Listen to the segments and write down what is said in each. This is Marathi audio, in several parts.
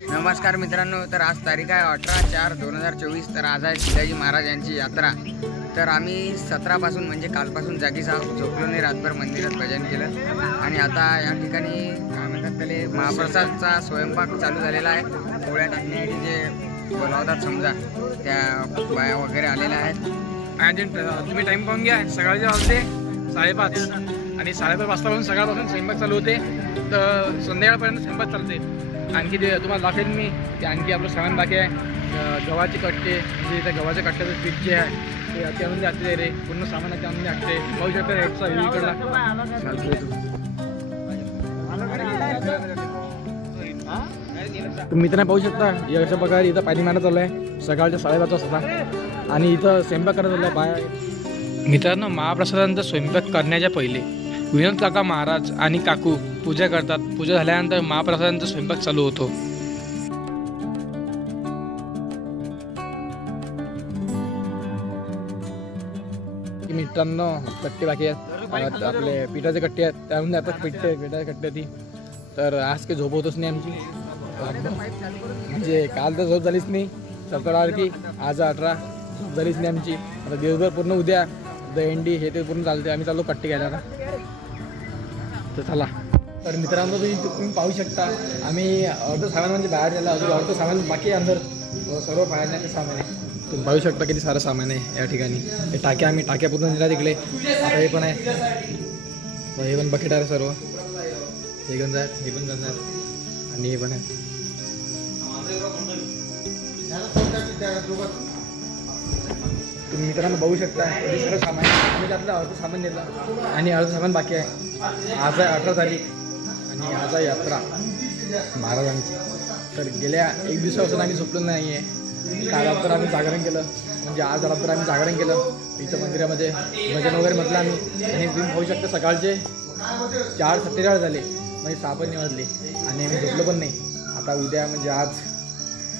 नमस्कार मित्रांनो, तर आज तारीख आहे 18/4/2024. तर आज आहे शिवाजी महाराज यांची यात्रा. तर आम्ही 17 पासून म्हणजे कालपासून जागीच झोपलो नाही, रातभर मंदिरात भजन केलं. आणि आता या ठिकाणी काय म्हणतात त्याला महाप्रसादचा स्वयंपाक चालू झालेला आहे. पोळ्या टाकण्यासाठी जे बोलावतात समजा त्या बाया वगैरे आलेल्या आहेत. आणि तुम्ही टाईम पाहून घ्या, सकाळचे वाजले 5:30 आणि 5:30 वाजतापासून सकाळपासून स्वयंपाक चालू होते तर संध्याकाळपर्यंत स्वयंपाक चालते. आणखी ते तुम्हाला दाखवेल मी ते आणखी आपलं सामान बाकी आहे. गव्हाचे कट्टे म्हणजे त्या गव्हाच्या कट्ट्याचं पीठ जे आहे ते त्यामध्ये असते रे, पूर्ण सामान आहे त्यामध्ये असते. पाहू शकता रेटचा इकडला तुम्ही मित्रांनो पाहू शकता. याच्या प्रकारे इथं पाणी मारत चालू आहे सकाळच्या 5:30 वाजता आणि इथं स्वयंपाक करत चालू आहे बाया. मित्रांनो, महाप्रसादांचा स्वयंपाक करण्याच्या पहिले विनोद काका महाराज आणि काकू पूजा करतात. पूजा झाल्यानंतर महाप्रसादांचा स्वयंपाक चालू होतो. मित्रांनो, कट्टे बाकी आहेत, आपले पिठाचे कट्टे आहेत, त्यामध्ये आता पिठाचे कट्टे ती. तर आज काही झोप होतच नाही आमची, म्हणजे काल तर झोप झालीच नाही. सकाळ की आज 18 झोप झालीच नाही आमची. आता दिवसभर पूर्ण उद्या दहीहंडी हे ते पूर्ण चालते. आम्ही चाललो कट्टे घ्यायला आता. तर चला. तर मित्रांनो, तुम्ही पाहू शकता आम्ही अर्ध सामान म्हणजे बाहेर गेला, अजून अर्ध सामान बाकी आहे अंदर. सर्व बाहेर सामान आहे. तुम्ही पाहू शकता किती सारं सामान आहे या ठिकाणी. हे टाक्या आम्ही टाक्या पूर्ण दिला तिकडे. आता हे पण आहे, हे पण बकेट आहे सर्व. हे गंज आहेत, हे पण गंज आहेत आणि हे पण आहे. तुम्ही मित्रांनो बघू शकता हे सगळं सामान. आम्ही त्यातलं अर्ध सामान नेलं आणि अर्ध सामान बाकी आहे. आज आहे 18 तारीख आणि आज आहे यात्रा महाराजांची. तर गेल्या 1 दिवसापासून आम्ही झोपलो नाही आहे. काल रात्र आम्ही जागरण केलं, म्हणजे आज रात्र आम्ही जागरण केलं इथं मंदिरामध्ये. भजन वगैरे म्हटलं आम्ही. आणि तुम्ही पाहू शकता सकाळचे 4:47 झाले, म्हणजे 6 पण वाजले आणि आम्ही झोपलो पण नाही. आता उद्या म्हणजे आज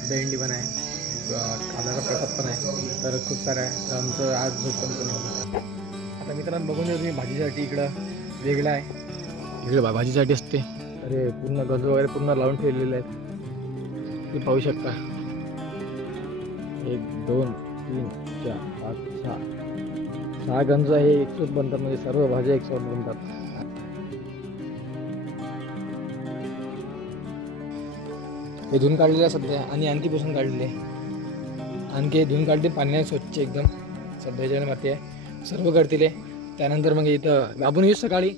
दहीहंडी पण आहे, खाण्याचा प्रसाद पण आहे, तर खूप सारं आहे. तर आमचं आज झोप पण नाही. आता मित्रांनो बघून घेऊ तुम्ही, भाजीसाठी इकडं वेगळं आहे, इकडे भाजीसाठी असते. अरे पूर्ण गंज वगैरे पूर्ण लावून ठेवलेले आहेत, तुम्ही पाहू शकता. 1 2 3 4 5 6 गंज हे एकसोबत बनतात, म्हणजे सर्व भाज्या एकसोबत बनतात. हे धुवून काढलेले आहे सध्या आणि आणखी पुसून काढलेले. आणखी धुवून काढते पाण्याने स्वच्छ एकदम. सध्याच्या माती आहे, सर्व करतील. त्यानंतर मग इथं आपण येऊ सकाळी,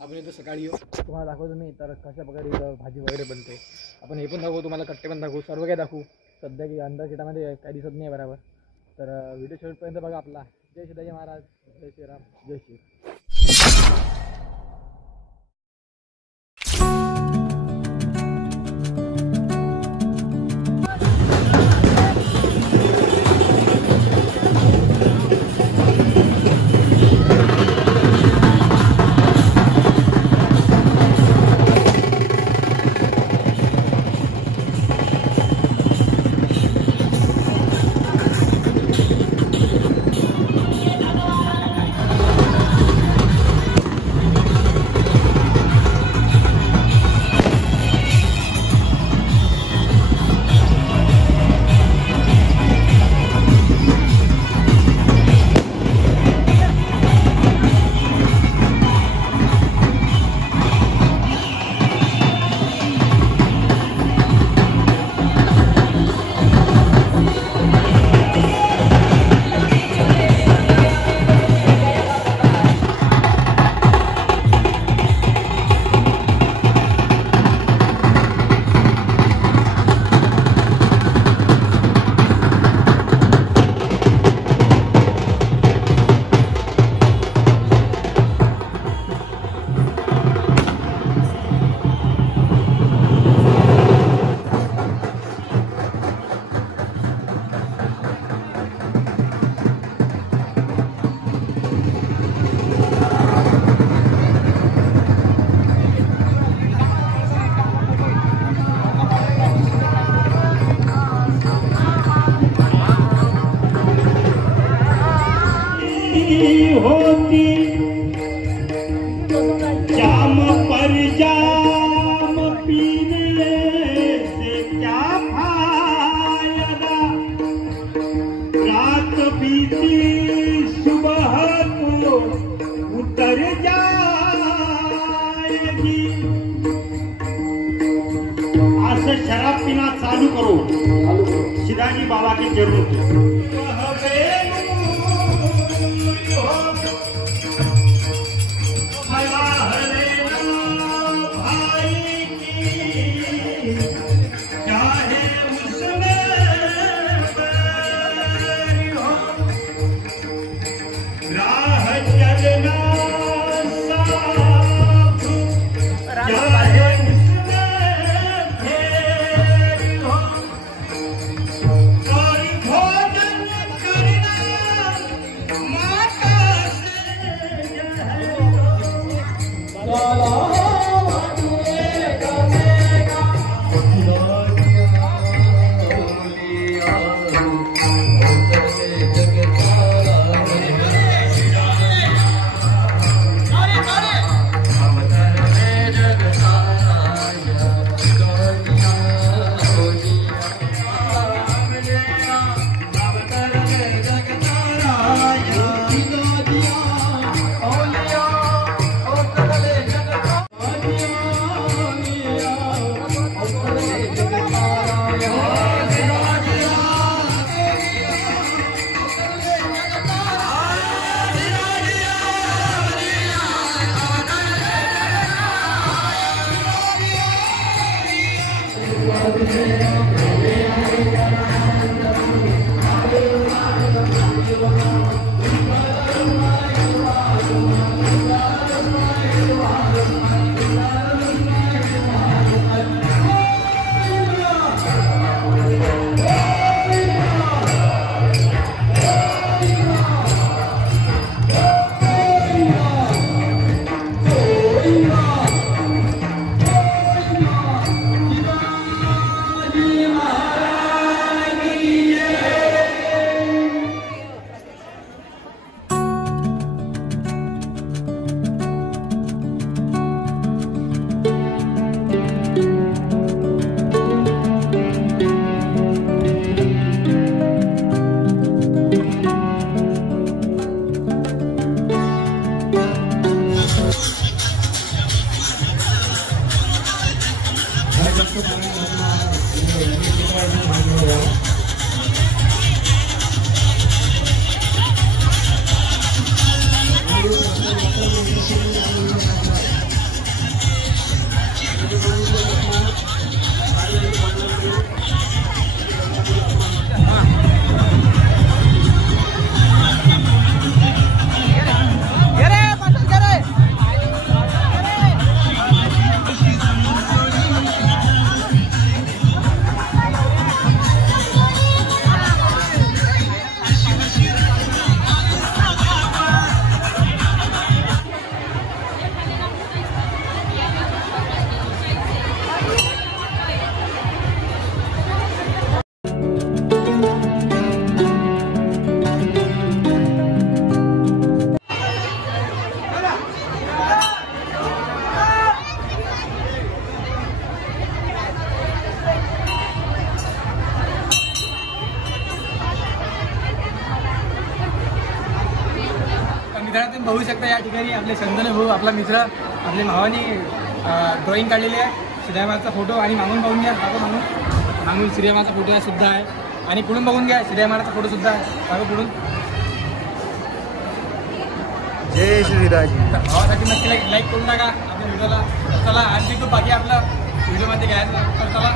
आपण इथं सकाळी येऊ, तुम्हाला दाखवतो मी तर कशा प्रकारे इथं भाजी वगैरे बनते. आपण हे पण दाखवू, तुम्हाला कट्टे पण दाखवू, सर्व काही दाखवू. सध्या की अंदर शेतामध्ये काही दिसत नाही बरोबर. तर व्हिडिओ शेवटपर्यंत बघा आपला. जय शिवाजी महाराज, जय श्रीराम, जय श्री. शराब पीना चालू करो शिवाजी बाबा के चरणों पे। मित्रांनो तुम्ही बघू शकता या ठिकाणी आपले संदन भाऊ आपला मित्र आपले भावानी ड्रॉइंग काढलेली आहे श्रीरामाचा फोटो आणि मागून बघून घ्या मागून श्रीरामाचा फोटो सुद्धा आहे आणि पुढून बघून घ्या श्रीरामाचा फोटो सुद्धा आहे बघा पुढून जय श्रीराजी. भावासाठी नक्की लाईक करून टाका आपल्या व्हिडिओला. चला आणखी खूप बाकी आपला व्हिडिओमध्ये घ्यायचं तर चला.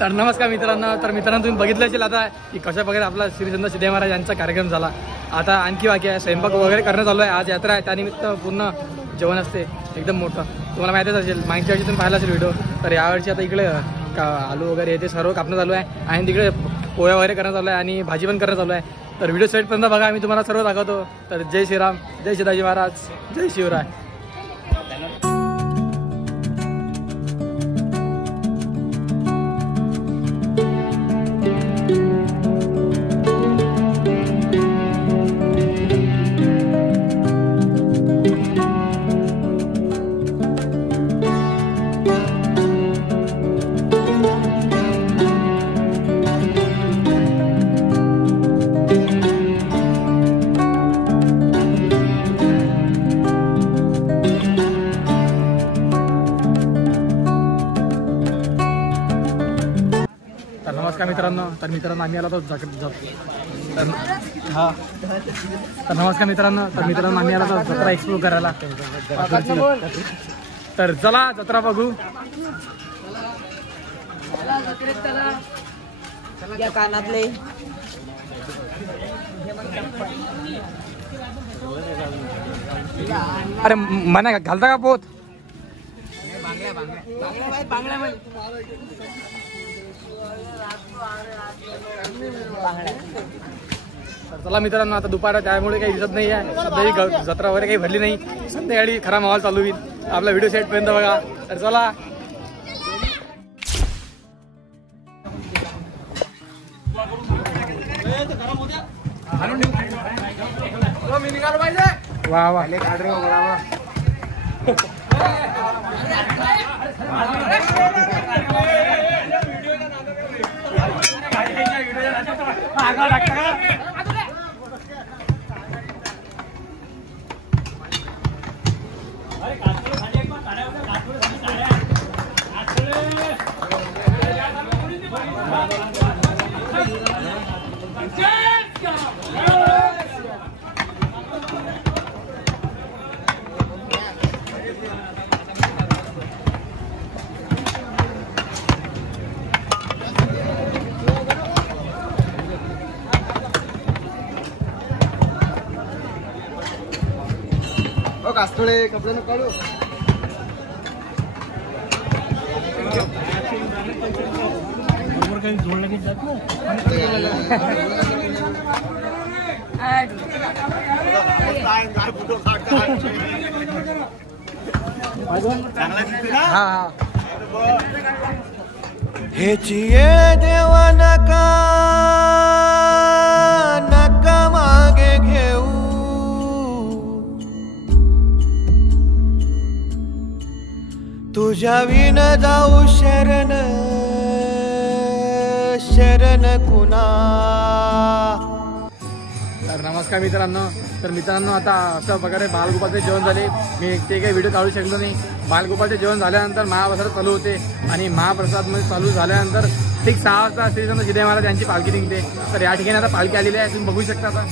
तर नमस्कार मित्रांनो. तर मित्रांनो तुम्ही बघितलं असेल आता की कशा प्रकारे आपला श्री संत सिद्धे महाराज यांचा कार्यक्रम झाला. आता आणखी बाकी आहे स्वयंपाक वगैरे करणं चालू आहे. आज यात्रा आहे त्यानिमित्त पूर्ण जेवण असते एकदम मोठं. तुम्हाला माहितीच असेल मागच्या वर्षी तुम्ही पाहिला असेल व्हिडिओ. तर यावर्षी आता इकडे आलू वगैरे येते सर्व कापणं चालू आहे आणि तिकडे पोळ्या वगैरे करणं चालू आहे आणि भाजी पण करणं चालू आहे. तर व्हिडिओ सेटपर्यंत बघा आम्ही तुम्हाला सर्व दाखवतो. तर जय श्रीराम, जय शिवाजी महाराज, जय शिवराय. नमस्कार मित्रांनो. तर मित्रांनो आम्ही आला तर नमस्कार मित्रांनो. तर मित्रांनो आम्ही आला तर जत्रा एक्सप्लोर करायला. तर चला जत्रा बघू. कानातले अरे मना घालता का पोत. चला मित्रांनो आता दुपार त्यामुळे काही दिसत नाही आहे. सध्या जत्रा वगैरे काही भरली नाही. संध्याकाळी खरा माहोल चालू होईल. आपला व्हिडिओ सेट पर्यंत बघा. तर चला वा वा. कास्तळे कपडे न काढू. काही जोडलं की जात ना. हेची येळ देवा नका नका मागे घेऊ. तुझ्या विन जाऊ शरण शरण कुणा. तर नमस्कार मित्रांनो. तर मित्रांनो आता अशा प्रकारे बालगोपालचे जेवण झाले. मी ते काही व्हिडिओ काढू शकलो नाही. बालगोपालचे जेवण झाल्यानंतर महाप्रसाद चालू होते आणि महाप्रसादमध्ये चालू झाल्यानंतर ठीक 6 वाजता श्री संत जिदे महाराज यांची पालखी निघते. तर या ठिकाणी आता पालखी आलेली आहे. तुम्ही बघू शकता आता.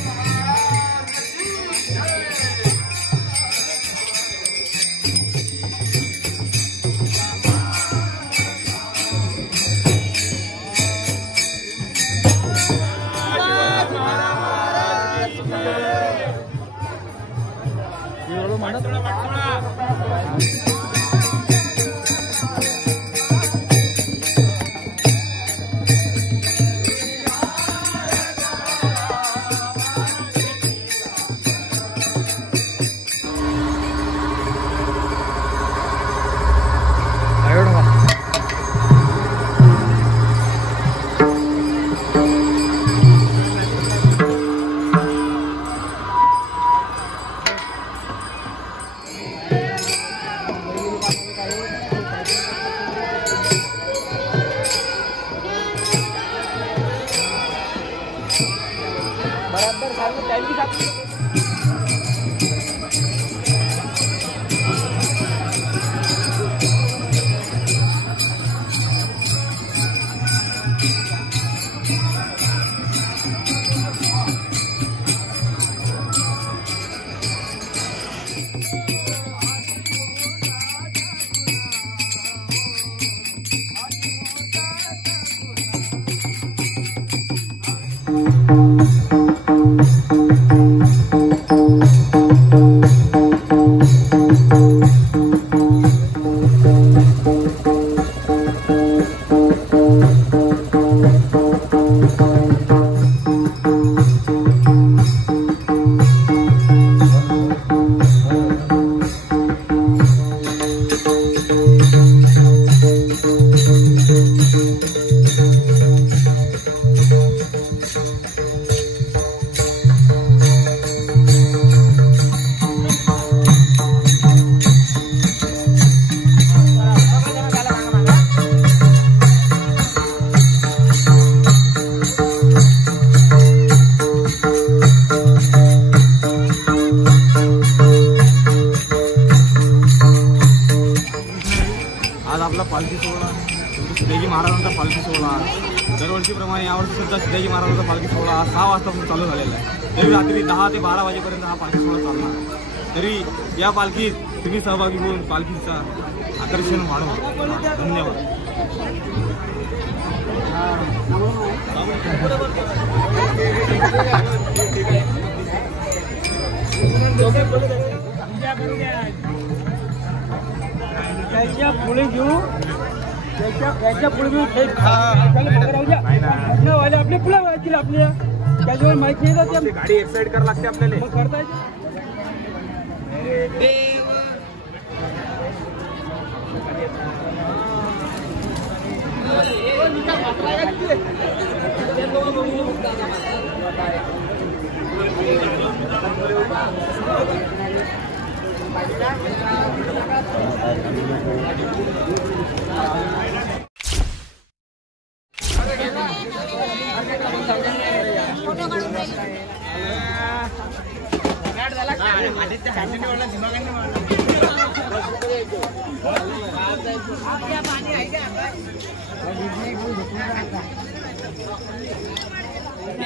पालखी सोहळा, देवी महाराजांचा पालखी सोहळा दरवर्षीप्रमाणे यावर्षी सुद्धा शिवाजी महाराजांचा पालखी सोहळा हा 6 वाजतापासून चालू झालेला आहे. तरी रात्री 10 ते 12 वाजेपर्यंत हा पालखी सोहळा चालणार आहे. तरी या पालखीत तुम्ही सहभागी होऊन पालखीचा आकर्षण वाढवा. धन्यवाद. त्याच्या पुढे घेऊ त्याच्या पुढे घेऊ आपले पुढे व्हायची आपल्या त्याच्यावर माहिती आहे गाडी एक्साइड करायला लागते आपल्याला. करता येते.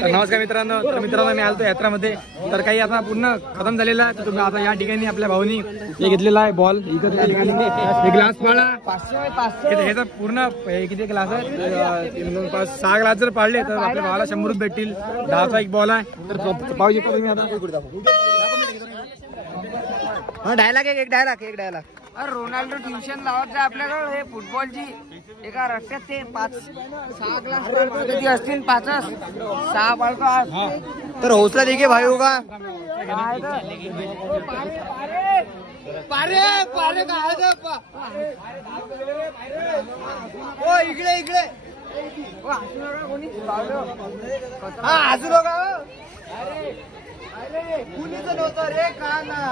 तर नमस्कार मित्रांनो. तर मित्रांनो मी आलतो यात्रामध्ये. तर काही आता पूर्ण खतम झालेला आहे. तर तुम्ही आता या ठिकाणी आपल्या भाऊनी हे घेतलेला आहे बॉल. इकडे त्या ठिकाणी हे ग्लास पाळला 500 हे तर पूर्ण किती ग्लास आहे 6 ग्लास जर पाळले तर आपल्या भावाला 100 रुपये भेटतील. 10चा एक बॉल आहे. तर पाहू शकता तुम्ही आता. डायलॉग एक डायलॉग. अरे रोनाल्डो ट्युशन लावत जा आपल्याकडे. हे फुटबॉलची एका रस्त्यात ते 5-6 ग्लास किती असतील 5-6 बाळका. तर हौसला देखील भाई होगा. इकडे हसू नका. अरे कुणीच नव्हतं रे का ना.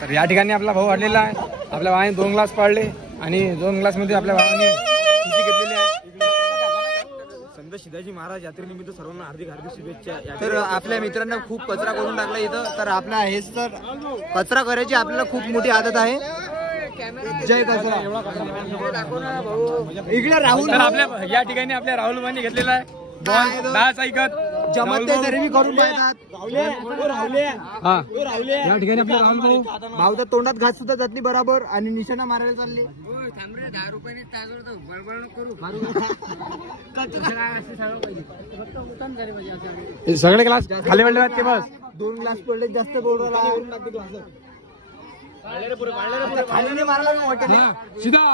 तर या ठिकाणी आपला भाऊ आलेला आहे. आपल्या भावाने 2 ग्लास पाळले आणि 2 ग्लास मध्ये आपल्या भावाने खुशी घेतलेली आहे. समजा शिवाजी महाराज यात्रेनिमित्त सर्वांना हार्दिक शुभेच्छा. तर आपल्या मित्रांना खूप कचरा करून टाकला इथं. तर आपला हेच तर कचरा करायची आपल्याला खूप मोठी आदत आहे. जय कचरा. इकडे राहुल तर आपल्या या ठिकाणी आपल्या राहुल भाऊनी घेतलेला आहे बॉल 10चा ऐकत जमत नाही तरी मी करून पाहतात. हा या ठिकाणी आपला राहुल भाऊ भाऊ तर तोंडात घात सुद्धा जात नाही बरोबर आणि निशाणा मारायला चालले. सगळे ग्लास खाली पडले आहेत ते बस. 2 ग्लास पडले जास्त बोलला. खाली नाही मारायला मी वाटत नाही. सीधा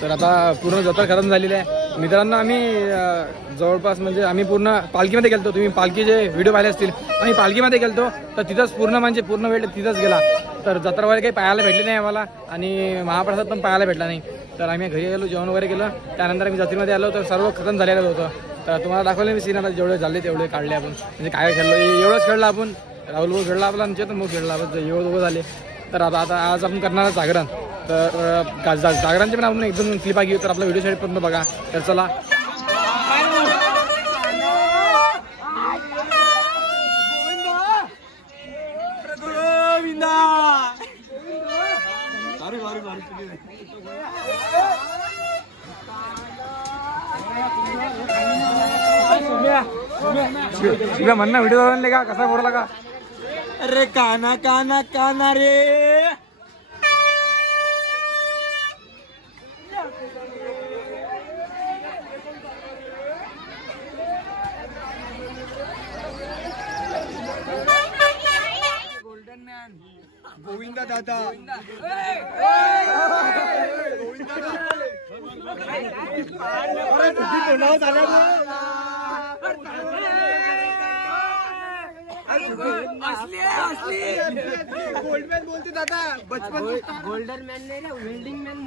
तर आता पूर्ण जत्रा खतम झालेली आहे मित्रांनो. आम्ही जवळपास म्हणजे आम्ही पूर्ण पालखीमध्ये गेलतो. तुम्ही पालखीचे व्हिडिओ पाहिले असतील. आम्ही पालखीमध्ये गेलतो तर तिथंच पूर्ण वेळ तिथंच गेला. तर जत्रा वगैरे काही पाहायला भेटली नाही आम्हाला आणि महाप्रसाद पण पाहायला भेटला नाही. तर आम्ही घरी गेलो, जेवण वगैरे केलं. त्यानंतर आम्ही जत्रेमध्ये आलो तर सर्व खतम झालेलं होतं. तर तुम्हाला दाखवलं मी सीन. आता जेवढे झाले तेवढे काढले आपण. म्हणजे काय खेळलो एवढंच खेळलं आपण. राहुल भाऊ खेळला आपला आणि चेतन भाऊ खेळला आपण. एवढं झाले. तर आता आज आपण करणार जागरण. तर जागरणचे पण आपण एकदम क्लिपा घेऊ. तर आपला व्हिडिओ साईड पण बघा. तर चला. म्हणणं व्हिडिओ बनले का कसा बोलला का. अरे काना काना काना रे. गोल्डन मॅन गोविंदा दादा. गोल्डमॅन बोलते दादा बचपन गोल्डन मॅन नाही रे welding man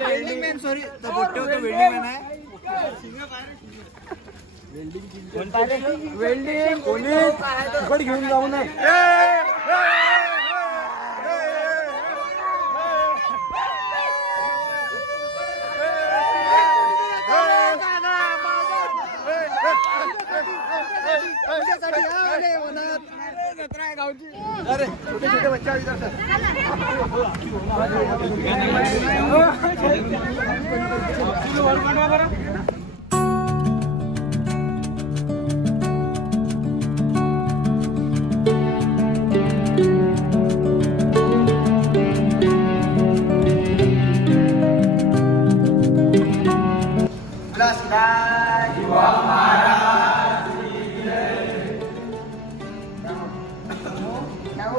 welding man sorry मोठे होते वेल्डिंग मॅन आहे वेल्डिंग कोणी तिकड घेऊन जाऊ नये अरे छोटे छोटे बच्चा विचारतात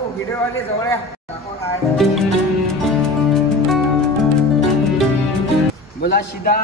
व्हिडिओवाले जवळ या. बोला शिदा